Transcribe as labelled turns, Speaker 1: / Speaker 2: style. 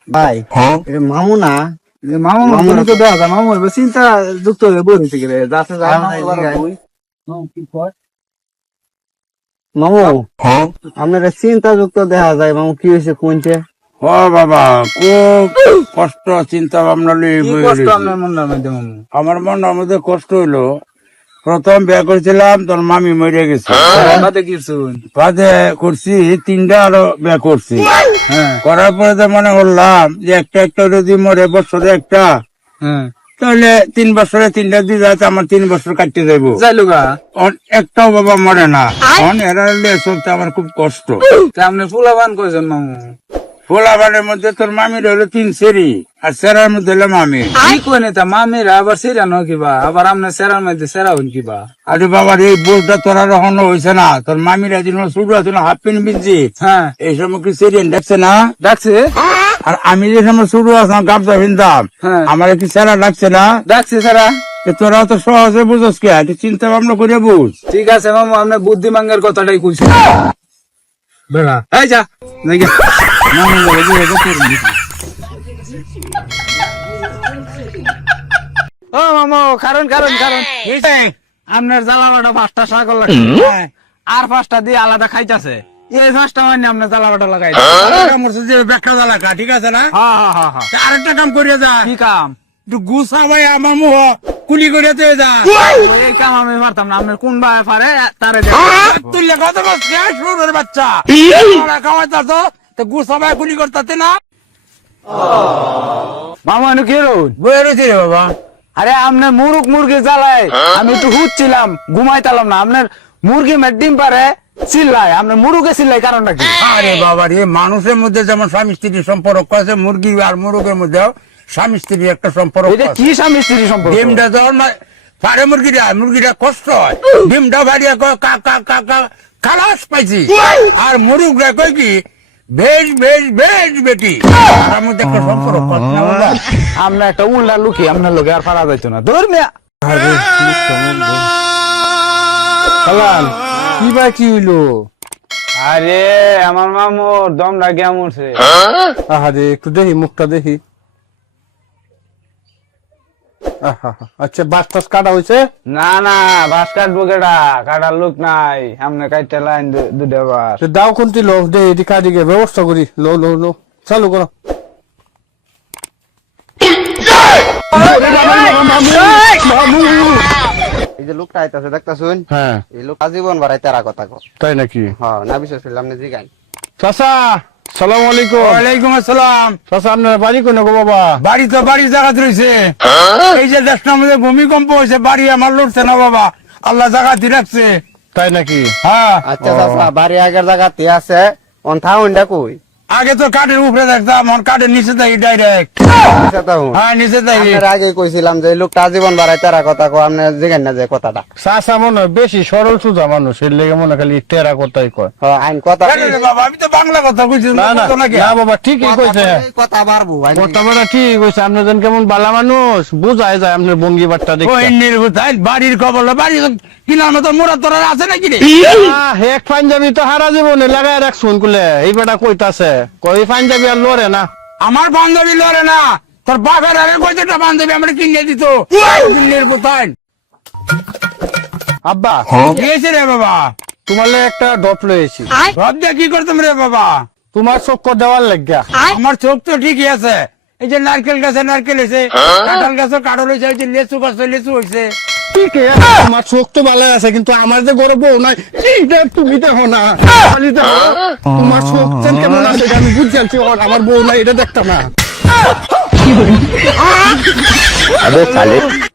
Speaker 1: ভাই এটা মামু না,
Speaker 2: মামা
Speaker 1: মামু
Speaker 2: তো দেখা যায় মামু এবার চিন্তা যুক্ত হয়ে বই হইতে গেলে যাতে
Speaker 1: মামু আপনার চিন্তা যুক্ত দেখা যায়। মামু কি হয়েছে কোনছে?
Speaker 3: ও বাবা, খুব কষ্ট চিন্তা ভাবনা লইয়া বইয়া
Speaker 2: কষ্ট
Speaker 3: রইছি।
Speaker 2: আপনার মনের মধ্যে মামু?
Speaker 3: আমার মনের মধ্যে কষ্ট হইলো, প্রথম বিয়ে করছিলাম তোর মামি মরে গেছে,
Speaker 2: বাদে কিছু
Speaker 3: বাদে করছি 3টা আরো বিয়ে করছি।
Speaker 2: হ্যাঁ
Speaker 3: করার পরে তো মনে করলাম যে একটা একটা যদি মরে বছরে একটা,
Speaker 2: হ্যাঁ
Speaker 3: তাহলে 3 বছরে 3টা দিয়ে যাচ্ছে, আমার 3 বছর কাটতে যাইবো।
Speaker 2: যাইলুগা
Speaker 3: একটাও বাবা মরে না, এরা চলতে আমার খুব কষ্ট।
Speaker 2: আপনি ফুলাবান কয়জন মামু?
Speaker 3: ফোলাবানের মধ্যে তোর মামির হলো 3 সেরি, আর সেরার মধ্যে হলো মামি।
Speaker 2: কি কই নেতা মামিরা আবার সেরা ন কিবা, আবার আপনার সেরার মধ্যে সেরা হইন কিবা?
Speaker 3: আরে বাবা এই বোঝটা তোর আর এখনো হয়েছে না, তোর মামিরা যেন শুরু আছে না হাফ প্যান্ট পিনছি,
Speaker 2: হ্যাঁ
Speaker 3: এই সময় কি সেরিয়ান ডাকছে না?
Speaker 2: ডাকছে
Speaker 3: আর আমি যে সময় শুরু আসলাম গামছা পিনতাম,
Speaker 2: হ্যাঁ।
Speaker 3: আমার কি সেরা ডাকছে না?
Speaker 2: ডাকছে সারা।
Speaker 3: তোরা তো সহজে বুঝোস কে, একটু চিন্তা ভাবনা করে বুঝ।
Speaker 2: ঠিক আছে মামু, আপনার বুদ্ধিমাঙ্গের কথাটাই কইছি। বেড়া এই যা নাকি ও মামু, কারণ কারণ কারণ আপনার জ্বালাবাটা 5টা ছাগল লাগছে আর 5টা দিয়ে আলাদা খাইতেছে, এই 5টা মানে আপনার জ্বালাবাটা লাগাই
Speaker 3: ব্যাখ্যা এলাকা ঠিক আছে না?
Speaker 2: হ্যাঁ হ্যাঁ হ্যাঁ হ্যাঁ।
Speaker 3: আরেকটা কাম করিয়া যা,
Speaker 2: কি কাম?
Speaker 3: একটু গুছা ভাই আমার মুহ কুলি করিয়া তুই যা।
Speaker 2: এই কাম আমি পারতাম না, আপনার কোন ভাই পারে তারে
Speaker 3: তুই কত শুরুর বাচ্চা খাওয়াইতাছ তো গুছা ভাই কুলি করতে না?
Speaker 2: মামা এনে কি রোল?
Speaker 3: বয়ে রয়েছে রে বাবা।
Speaker 2: আরে আপনার মুরগ মুরগি জ্বালায়, আমি একটু হুচ্ছিলাম ঘুমাইতালাম না, আপনার মুরগি মেট ডিম পারে চিল্লায়, আপনার মুরগে চিল্লাই কারণটা কি?
Speaker 3: আরে বাবা রে, মানুষের মধ্যে যেমন স্বামী স্ত্রীর সম্পর্ক আছে, মুরগি আর মুরগের মধ্যেও স্বামী স্ত্রীর একটা সম্পর্ক
Speaker 2: এটা
Speaker 3: আছে।
Speaker 2: কি স্বামী স্ত্রী সম্পর্ক?
Speaker 3: ডিমটা যখন পারে মুরগিটা কষ্ট হয়, ডিমটা ভারিয়া কা কা কা কা খালাস পাইছি, আর মুরগরা কই কি বেশ বেশ বেশ বেটি, তার মধ্যে একটা সম্পর্ক আছে না বাবা?
Speaker 2: আমরা একটা উল্লা লুকি আপনার লোকে আর পারা যাইতো না, ধর মিয়া।
Speaker 1: খালান কি বা কি হইলো?
Speaker 2: আরে আমার মামুর দমটা কেমন উঠছে?
Speaker 1: আহারে একটু দেখি মুখটা দেখি। আচ্ছা বাস টাস কাটা হয়েছে?
Speaker 2: না না, বাস কাটবো কেটা, কাটার লোক নাই, সামনে কাটতে লাইন দুটা বাস।
Speaker 1: দাও কোনটি লো দে এটি কাটিকে ব্যবস্থা করি। লো লো লো চালু করো।
Speaker 4: এই যে লোকটা আইতাছে দেখতাছুন,
Speaker 1: হ্যাঁ
Speaker 4: এই লোক আজীবন বাড়াই তেরা কথা কো।
Speaker 1: তাই নাকি?
Speaker 4: হ্যাঁ না বিশ্বাস করলাম না জিগাই।
Speaker 1: চাচা সালাম আলাইকুম।
Speaker 3: ওয়ালাইকুম আসসালাম।
Speaker 1: চাচা আপনার বাড়ি কোন গো বাবা?
Speaker 3: বাড়ি তো বাড়ির জায়গা রয়েছে, এই যে দেশটার মধ্যে ভূমিকম্প হয়েছে, বাড়ি আমার লড়ছে না বাবা, আল্লাহ জায়গা দিয়ে রাখছে।
Speaker 1: তাই নাকি?
Speaker 3: হ্যাঁ,
Speaker 4: আচ্ছা চাচা বাড়ি আগের জায়গাতে আছে, অন্থা হইন্ডা কই?
Speaker 3: আগে তো কাঠের উপরে দেখতাম, এখন কাঠের নিচে থাকি ডাইরেক্ট।
Speaker 4: আচ্ছা তাও
Speaker 3: হ্যাঁ নিচে থাকি।
Speaker 4: আপনার আগে কইছিলাম যে এই লোকটা আজীবন বাড়াই তেরা কথা কো, আপনি জিগাই না যে কথাটা।
Speaker 1: চাচা মনে হয় বেশি সরল সুজা মানুষ, এর লেগে মনে হয় খালি টেরা কথাই কয়।
Speaker 4: হ্যাঁ আইন কথা
Speaker 3: কেন রে বাবা, আমি তো বাংলা কথা কইছি,
Speaker 1: না না
Speaker 3: বুঝতো নাকি?
Speaker 1: না বাবা ঠিকই কইছে,
Speaker 4: কথা বাড়বো
Speaker 1: কথা বলা ঠিক কইছে। আপনি যেন কেমন বালা মানুষ বুঝায় যায় আপনার ভঙ্গি বার্তা দেখে।
Speaker 3: ওই নির্বুদ্ধাই বাড়ির খবর লও, বাড়ি কিনার মতো মোড়া তোরা আছে নাকি রে?
Speaker 1: এক পাঞ্জাবি তো হারা জীবনে লাগাই রাখছুন কুলে, এই বেটা কইতাছে কই পাঞ্জাবি আর লড়ে না।
Speaker 3: আমার বান্ধবী লড়ে না, তোর বাপের আগে কইতে বান্ধবী আমরা কিনে দিত নির্বুদ্ধাই।
Speaker 1: আব্বা
Speaker 3: গিয়েছে রে বাবা,
Speaker 1: তোমার লাগে একটা ডপ লয়েছি,
Speaker 3: সব দিয়ে কি করতাম রে বাবা?
Speaker 1: তোমার চক্কর দেওয়ার লাগিয়া।
Speaker 3: আমার চোখ তো ঠিকই আছে, এই যে নারকেল গাছে নারকেল হয়েছে, কাঁঠাল গাছে কাঁঠাল হয়েছে, ওই যে লেচু গাছে লেচু হয়েছে।
Speaker 1: ঠিক আছে তোমার চোখ তো ভালো আছে, কিন্তু আমার যে গর্ব নাই এইটা তুমি দেখো না, খালি দেখো তোমার চোখ যেন কেমন আছে এটা আমি বুঝতে পারছি, আর আমার বউ নাই এটা দেখতাম না।